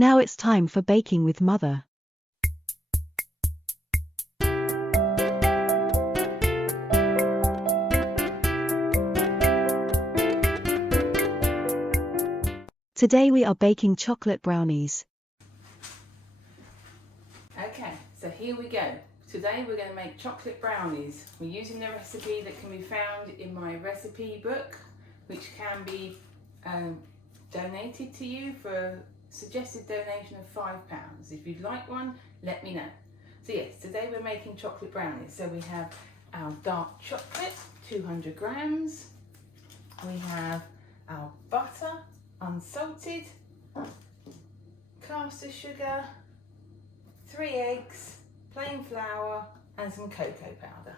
Now it's time for baking with Mother. Today we are baking chocolate brownies. Okay, so here we go. Today we're going to make chocolate brownies. We're using the recipe that can be found in my recipe book, which can be donated to you for a suggested donation of £5. If you'd like one, let me know. So yes, today we're making chocolate brownies. So we have our dark chocolate, 200 grams. We have our butter, unsalted, caster sugar, 3 eggs, plain flour and some cocoa powder.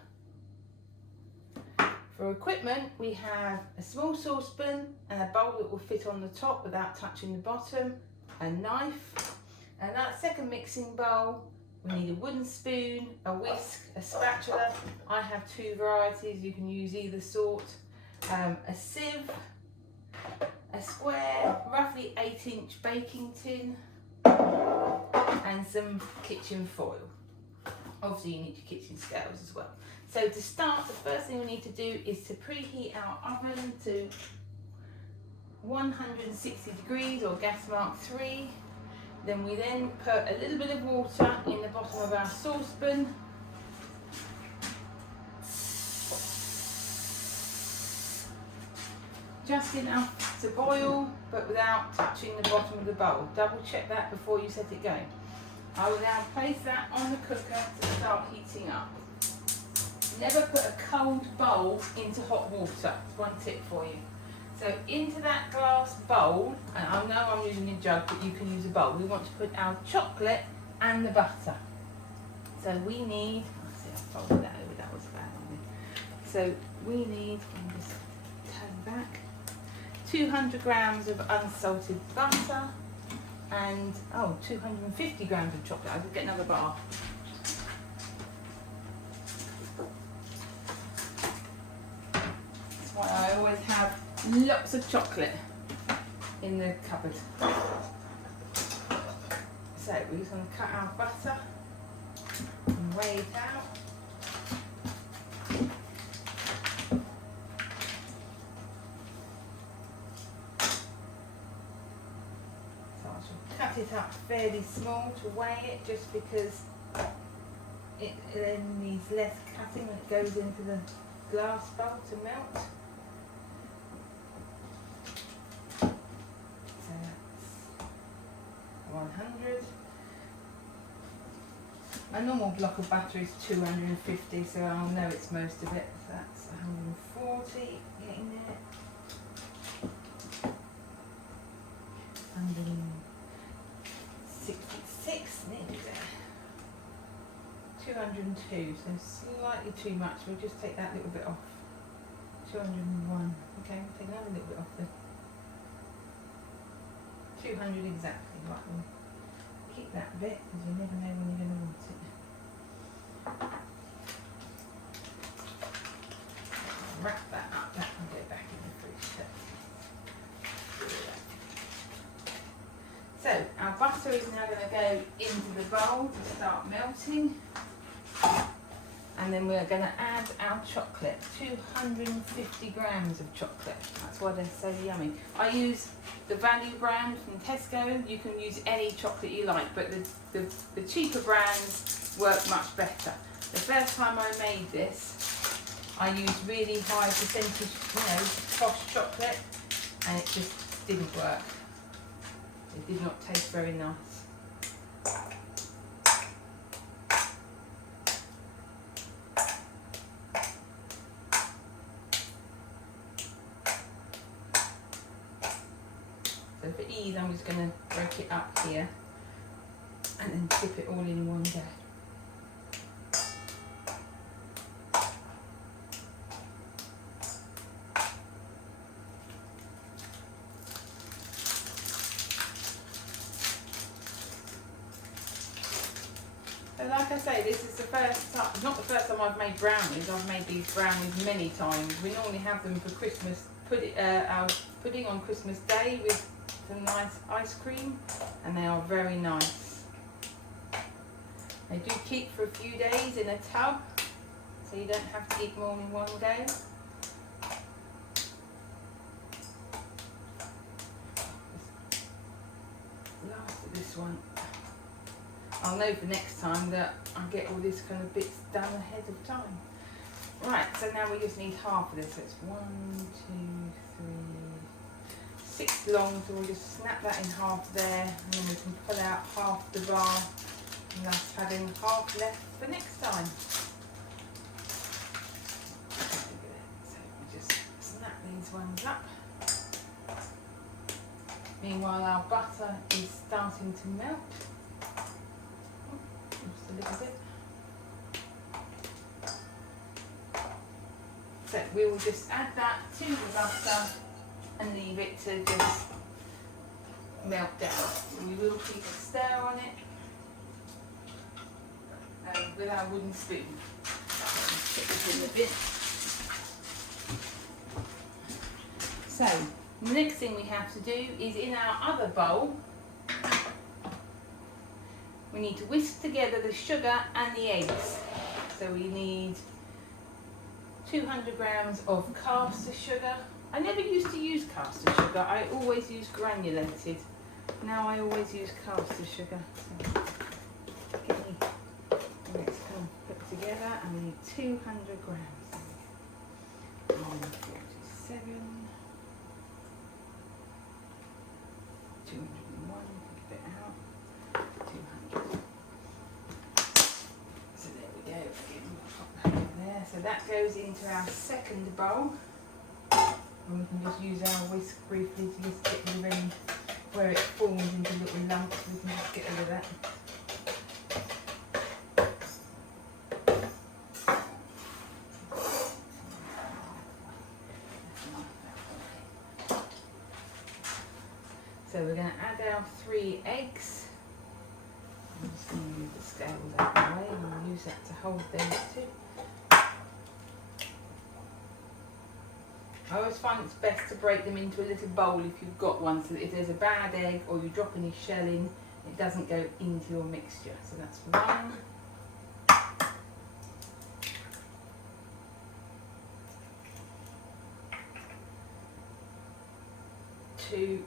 For equipment, we have a small saucepan and a bowl that will fit on the top without touching the bottom, a knife, and that second mixing bowl we need a wooden spoon, a whisk, a spatula. I have 2 varieties, you can use either sort, a sieve, a square, roughly 8-inch baking tin, and some kitchen foil. Obviously you need your kitchen scales as well. So to start, the first thing we need to do is to preheat our oven to 160 degrees or gas mark 3. Then we put a little bit of water in the bottom of our saucepan. Just enough to boil, but without touching the bottom of the bowl. Double check that before you set it going. I will now place that on the cooker to start heating up. Never put a cold bowl into hot water. That's one tip for you. So into that glass bowl, and I know I'm using a jug, but you can use a bowl. We want to put our chocolate and the butter. So we need, I folded that over, that was bad on me. So we need, I'll just turn back, 200 grams of unsalted butter and 250 grams of chocolate. I could get another bar. That's why I always have lots of chocolate in the cupboard. So we're just going to cut our butter and weigh it out. Cut it up fairly small to weigh it, just because it then needs less cutting when it goes into the glass bowl to melt. So that's 100. A normal block of butter is 250, so I'll know it's most of it. So that's 140, getting there. 166, nearly there. 202, so slightly too much. We'll just take that little bit off. 201. Okay, we'll take another little bit off there. 200 exactly. Right, we'll keep that bit because you never know when you're going to want it. Wrap that up. That can go back in the fridge. So our butter is now going to go into the bowl to start melting, and then we're going to add our chocolate, 250 grams of chocolate. That's why they're so yummy. I use the value brand from Tesco. You can use any chocolate you like, but the cheaper brands work much better. The first time I made this, I used really high percentage, posh chocolate, and it just didn't work. It did not taste very nice. So for ease, I'm just going to break it up here and then dip it all in one go. So like I say, this is the first time, not the first time I've made brownies. I've made these brownies many times. We normally have them for Christmas, our pudding on Christmas Day with the nice ice cream, and they are very nice. They do keep for a few days in a tub, so you don't have to eat more in one go. Last of this one. I'll know for next time that I get all this kind of bits done ahead of time. Right, so now we just need half of this. So it's 1, 2, 3, 6 long, so we'll just snap that in half there, and then we can pull out half the bar, and that's having half left for next time. So we just snap these ones up. Meanwhile, our butter is starting to melt. Just a little bit. So we will just add that to the butter and leave it to just melt down. We will keep a stir on it with our wooden spoon. Put this in the bin. So the next thing we have to do is, in our other bowl, we need to whisk together the sugar and the eggs. So we need 200 grams of caster sugar. I never used to use caster sugar, I always use granulated. Now I always use caster sugar. So give me, let's come put together, and we need 200 grams. 147, 201, take a bit out, 200. So there we go, again, we'll pop that in there. So that goes into our second bowl. And we can just use our whisk briefly to just get rid of any, where it forms into little lumps, we can just get rid of that. So we're going to add our 3 eggs. I'm just going to move the scales out of the way, and we'll use that to hold those too. I always find it's best to break them into a little bowl if you've got one, so that if there's a bad egg or you drop any shell in, it doesn't go into your mixture. So that's 1. 2.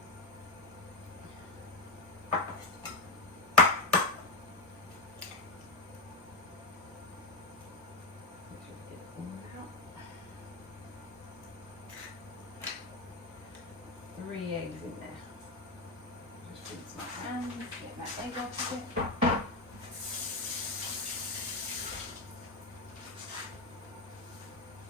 3 eggs in there. Just rinse my hands, get that egg off of it.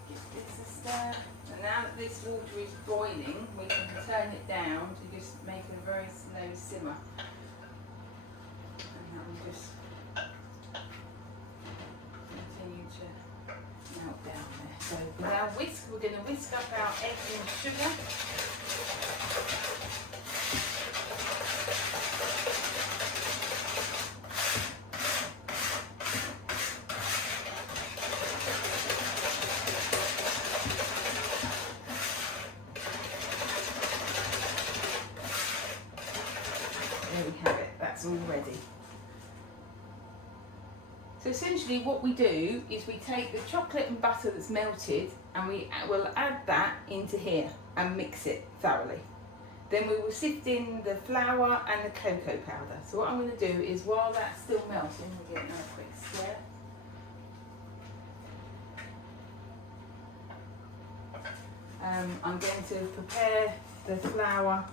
Give this a stir. And now that this water is boiling, we can turn it down to just make it a very slow simmer. And that will just continue to melt down there. So with our whisk, we're going to whisk up our eggs and sugar. There we have it, that's all ready. So essentially what we do is we take the chocolate and butter that's melted, and we will add that into here and mix it thoroughly. Then we will sift in the flour and the cocoa powder. So what I'm going to do is, while that's still melting, we'll get another quick stir. I'm going to prepare the flour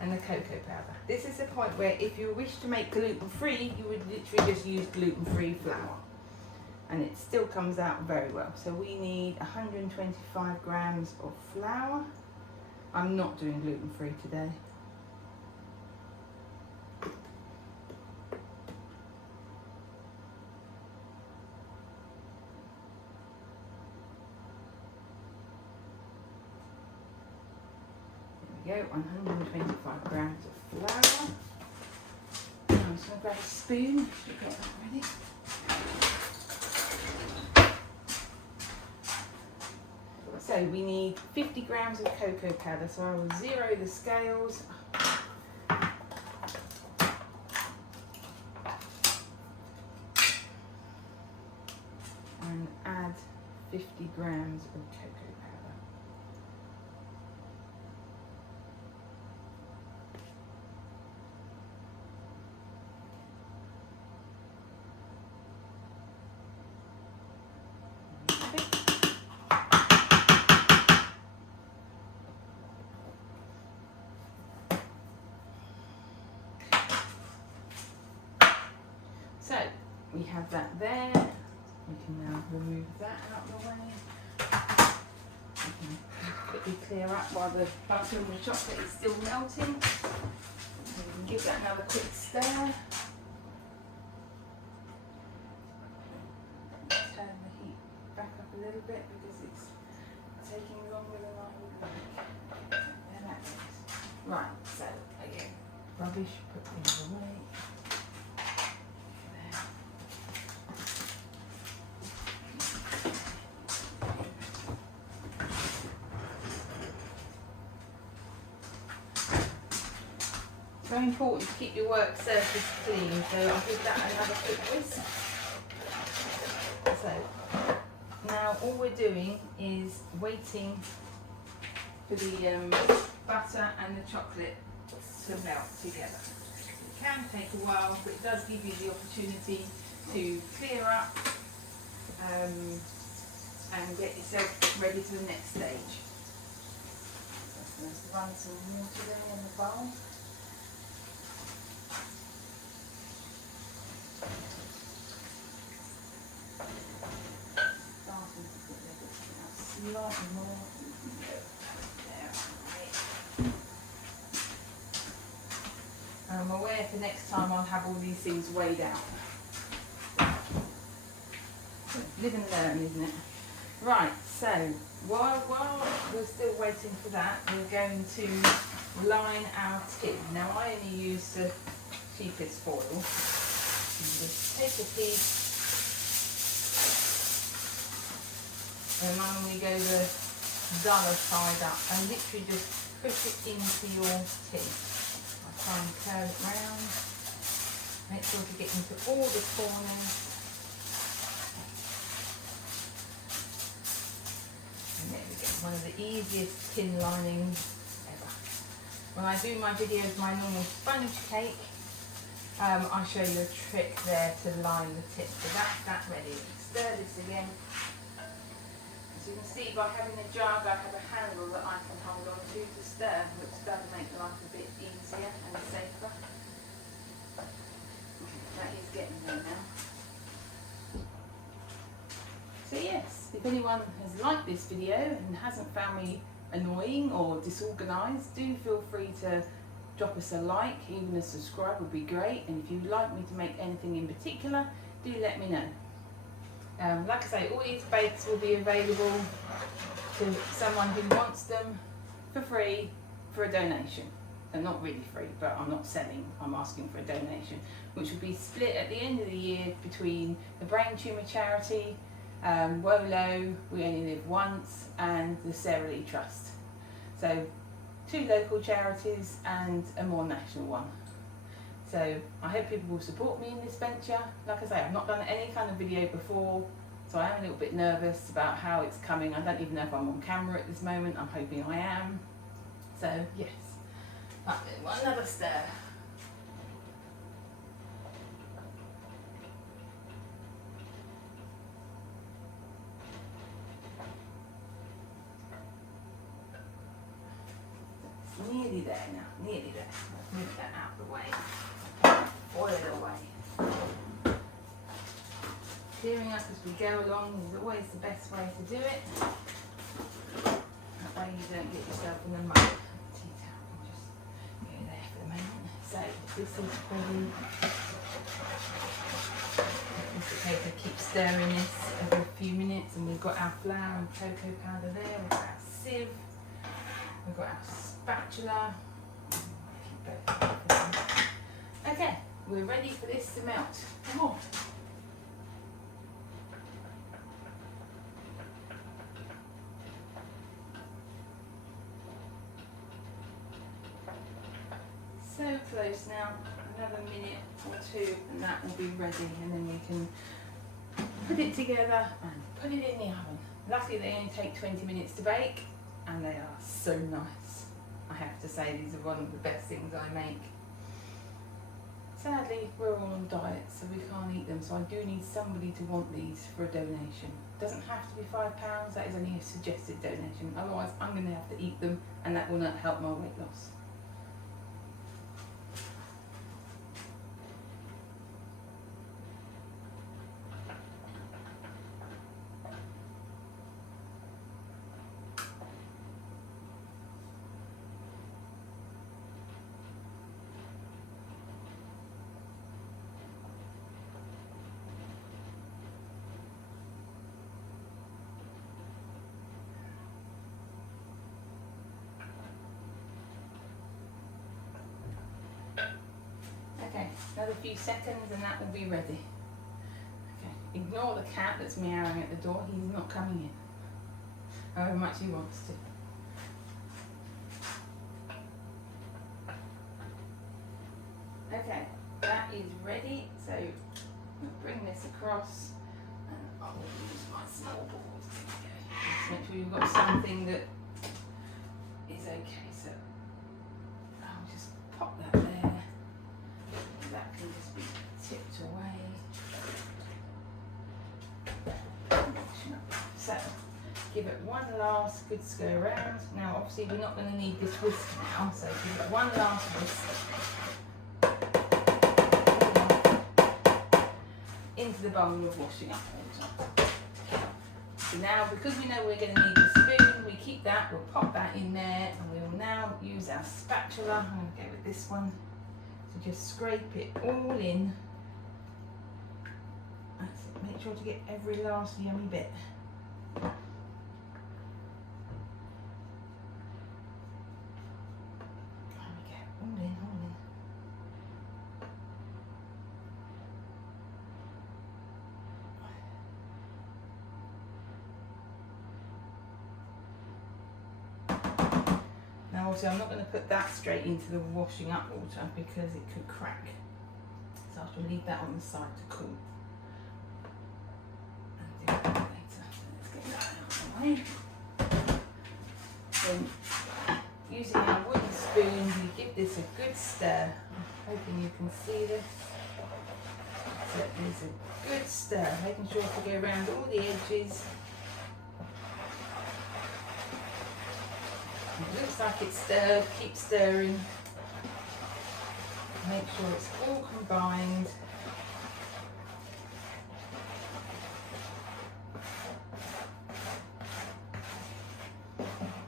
and the cocoa powder. This is the point where, if you wish to make gluten-free, you would literally just use gluten-free flour, and it still comes out very well. So we need 125 grams of flour. I'm not doing gluten-free today. There we go, 125 grams of flour. I'm just going to grab a spoon to get that ready. So we need 50 grams of cocoa powder, so I will zero the scales. tablespoon cocoa powder. So we have that there. We can now remove that out of the way. We can quickly clear up while the butter and the chocolate is still melting. So we can give that another quick stir. Turn the heat back up a little bit because it's taking longer than I would like. There that goes. Right, so again, rubbish, put things away. Very important to keep your work surface clean, so I'll give that another quick whisk. So now all we're doing is waiting for the butter and the chocolate to melt together. It can take a while, but it does give you the opportunity to clear up and get yourself ready for the next stage. So let's run some water there in the bowl. Slightly more. There. I'm aware for next time I'll have all these things weighed out. Live and learn, isn't it? Right, so while we're still waiting for that, we're going to line our tin. Now I only use the cheapest foil. Just take a piece. And when we go the duller side up, and literally just push it into your tin. I try and curl it round. Make sure to get into all the corners. And there we go, one of the easiest tin linings ever. When I do my videos, my normal sponge cake, I show you a trick there to line the tip. So that's that ready. Stir this again. As you can see, by having a jug, I have a handle that I can hold on to stir, which does make life a bit easier and safer. That is getting there now. So yes, if anyone has liked this video and hasn't found me annoying or disorganised, do feel free to drop us a like, even a subscribe would be great. And if you'd like me to make anything in particular, do let me know. Like I say, all these bakes will be available to someone who wants them for free for a donation. They're not really free, but I'm not selling, I'm asking for a donation, which will be split at the end of the year between the Brain Tumour charity, WOLO, We Only Live Once, and the Sara Lee Trust. So 2 local charities and a more national one. So I hope people will support me in this venture. Like I say, I've not done any kind of video before, so I am a little bit nervous about how it's coming. I don't even know if I'm on camera at this moment. I'm hoping I am. So yes, another stir. It's nearly there now, nearly there. Let's move that out of the way. Oil it away. Clearing up as we go along is always the best way to do it. That way you don't get yourself in the mud. Tea towel can just go there for the moment. So this is ready. It's a case of keep stirring this every few minutes, and we've got our flour and cocoa powder there. We've got our sieve. We've got our spatula. Okay. We're ready for this to melt. Come on. So close now. Another minute or 2 and that will be ready, and then we can put it together and put it in the oven. Luckily they only take 20 minutes to bake, and they are so nice. I have to say, these are one of the best things I make. Sadly, we're all on diet, so we can't eat them, so I do need somebody to want these for a donation. Doesn't have to be £5, that is only a suggested donation, otherwise I'm going to have to eat them, and that will not help my weight loss. Okay, another few seconds and that will be ready. Okay, ignore the cat that's meowing at the door, he's not coming in, however much he wants to. Okay, that is ready, so I'll bring this across and I will use my small board. Just make sure you've got something that is okay, so I'll just pop that there. That can just be tipped away. So, give it one last good stir around. Now obviously we're not going to need this whisk now, so give it one last whisk. Into the bowl of washing up water. So now, because we know we're going to need the spoon, we keep that, we'll pop that in there, and we will now use our spatula. I'm going to go with this one. So just scrape it all in. That's it. Make sure to get every last yummy bit. There we go. All in, all in. Now obviously I'm not going to put that straight into the washing up water because it could crack. So I shall leave that on the side to cool. And do that later. Let's get that out of the way. Then using our wooden spoon, we give this a good stir. I'm hoping you can see this. So it is a good stir, making sure to go around all the edges. It looks like it's stirred, keep stirring. Make sure it's all combined.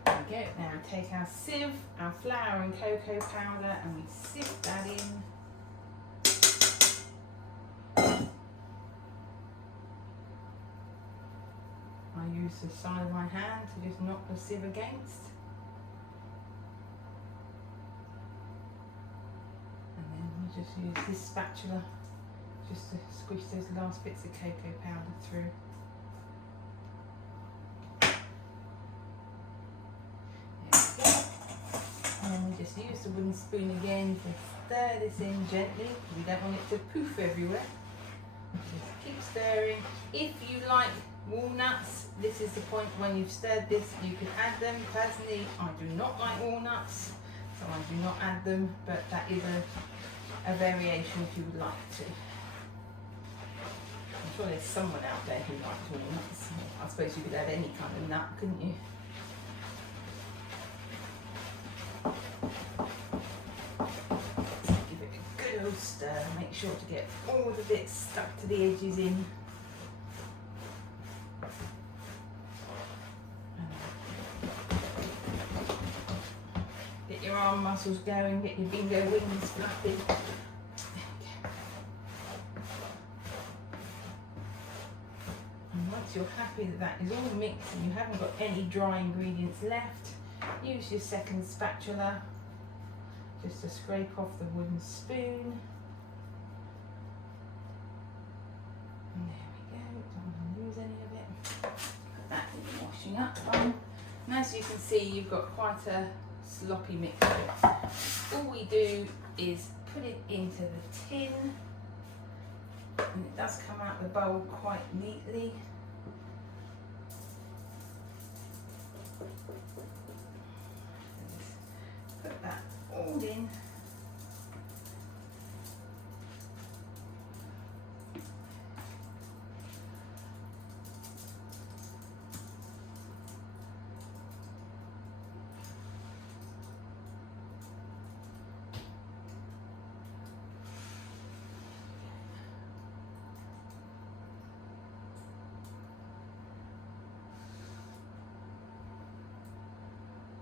There we go. Now we take our sieve, our flour and cocoa powder, and we sift that in. I use the side of my hand to just knock the sieve against. Just use this spatula just to squish those last bits of cocoa powder through. There we go. And then we just use the wooden spoon again to stir this in gently. We don't want it to poof everywhere. Just keep stirring. If you like walnuts, this is the point when you've stirred this, you can add them. Personally, I do not like walnuts, so I do not add them, but that is a variation if you would like to. I'm sure there's someone out there who likes walnuts. I suppose you could add any kind of nut, couldn't you? Give it a good old stir. Make sure to get all the bits stuck to the edges in. Get your arm muscles going, get your bingo wings flapping. And once you're happy that that is all mixed and you haven't got any dry ingredients left, use your second spatula just to scrape off the wooden spoon. And there we go, don't want to lose any of it. Put that in the washing up bowl. And as you can see, you've got quite a sloppy mixture. All we do is put it into the tin, and it does come out the bowl quite neatly. in.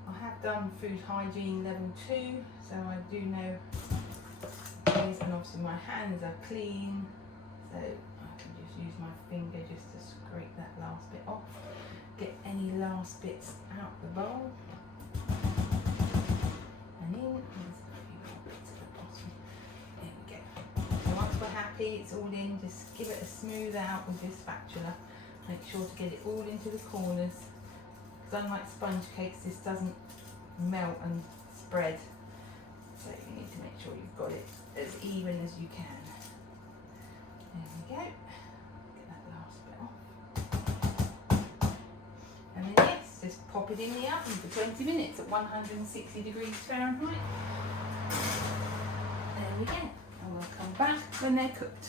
I have done food hygiene level 2, so I do know these, and obviously my hands are clean, so I can just use my finger just to scrape that last bit off, get any last bits out the bowl, and in. There's a few more bits at the bottom. There we go. So once we're happy it's all in, just give it a smooth out with your spatula. Make sure to get it all into the corners. Unlike sponge cakes, this doesn't melt and spread, so you need to make sure you've got it as even as you can. There we go. Get that last bit off. And then yes, just pop it in the oven for 20 minutes at 160 degrees Fahrenheit. There we go. And we'll come back when they're cooked.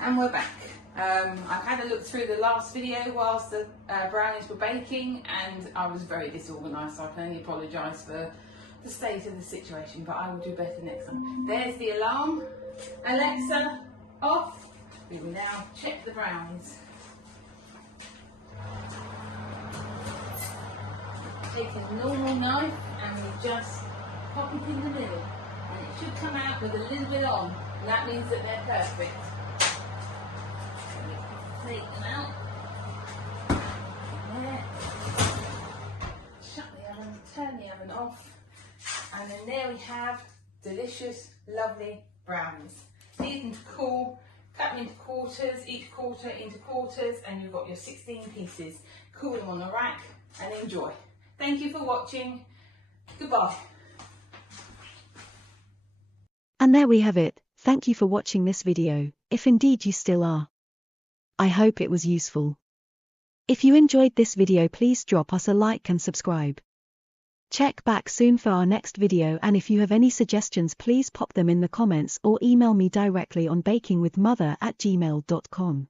And we're back. I've had a look through the last video whilst the brownies were baking, and I was very disorganised, so I can only apologise for the state of the situation, but I will do better next time. There's the alarm. Alexa, off. We will now check the brownies. Take a normal knife and we'll just pop it in the middle, and it should come out with a little bit on, and that means that they're perfect. Take them out. There. Shut the oven, turn the oven off, and then there we have delicious, lovely brownies. These can cool, cut them into quarters, each quarter into quarters, and you've got your 16 pieces. Cool them on the rack and enjoy. Thank you for watching. Goodbye. And there we have it. Thank you for watching this video, if indeed you still are. I hope it was useful. If you enjoyed this video, please drop us a like and subscribe. Check back soon for our next video, and if you have any suggestions, please pop them in the comments or email me directly on bakingwithmother@gmail.com.